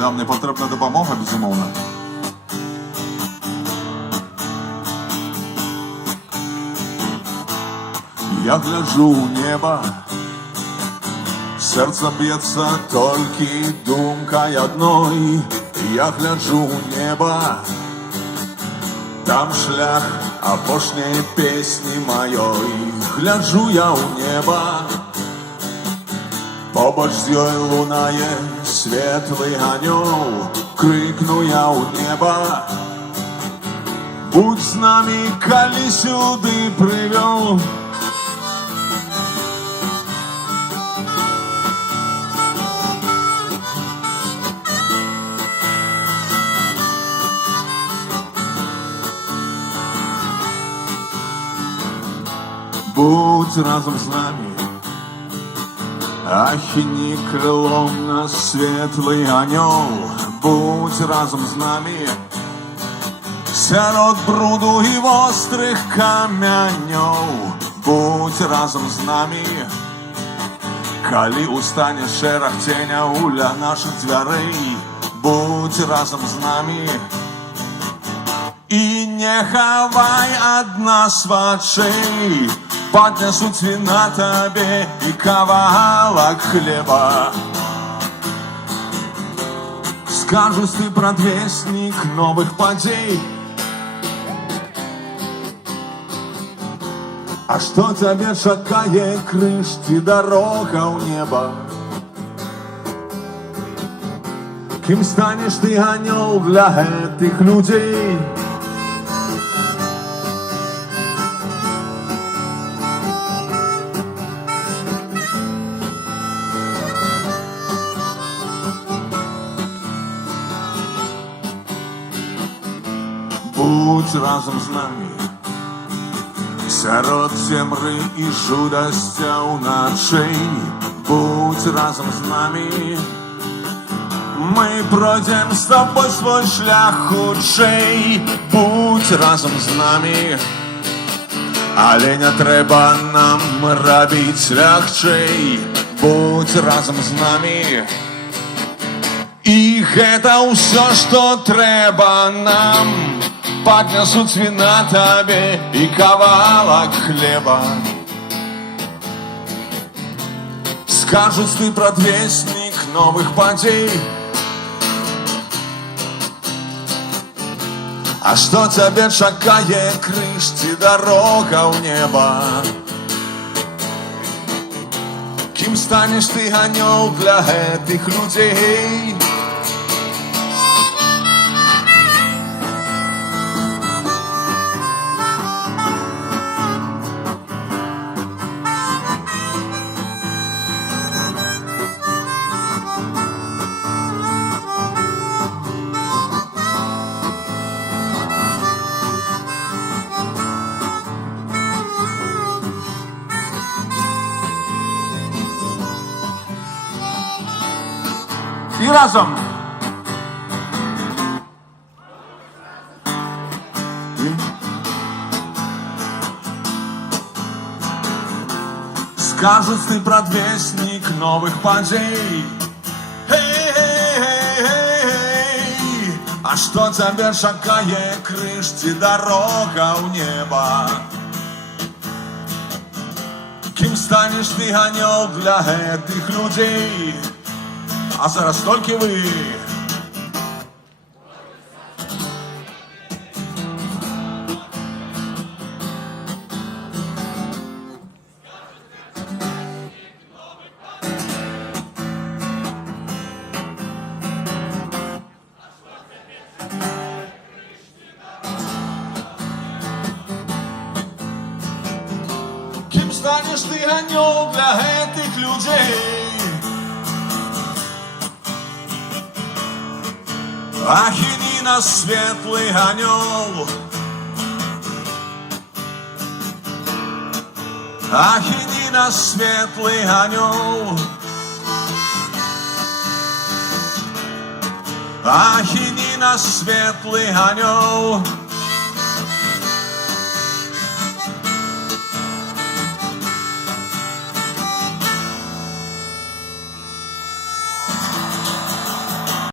Нам не потрібна допомога, безумовно. Я гляжу в небо, сердце бьется только думкой одной. Я гляжу в небо, там шлях апошней песни моей. Гляжу я в небо, побач з ёй лунає світлий анёл. Крикну я у небо, будь з нами, коли сюди привел. Будь разом з нами, ахини крилом нас світлий анёл. Будь разом з нами, серед бруду і острих каменёў. Будь разом з нами, коли устане шэраг ценяў ля наших дзвярэй. Будь разом з нами, і не хавай ад нас вачэй. Поднесут вина тебе и кавалок хлеба. Скажешь ты, предвестник новых подей. А что тебе чакае, крышці дорога у неба? Кем станешь ты, анёл, для этих людей? Будь разом з нами, сярод цемры і жудасцяў начэй. Будь разом з нами, мы пройдем с тобой свой шлях хутчэй. Будь разом з нами, але не трэба нам рабіць лягчэй. Будь разом з нами, і гэта ўсё, што трэба нам. Поднесут вина тебе и кавалок хлеба. Скажут ты, предвестник новых подей. А что тебе чакае, крышці дорога в небо? Кем станешь ты, анёл, для этих людей? І разом. Скажут ты, предвестник новых подей. А что тебе чакае, крышці дорога в небо? Кем станешь ты, анёл, для этих людей? А зараз тільки ви. Кем станешь ты, анёл, для этих людей? Ахини нас светлый анёл, ахини нас светлый анёл, ахини нас светлый анёл.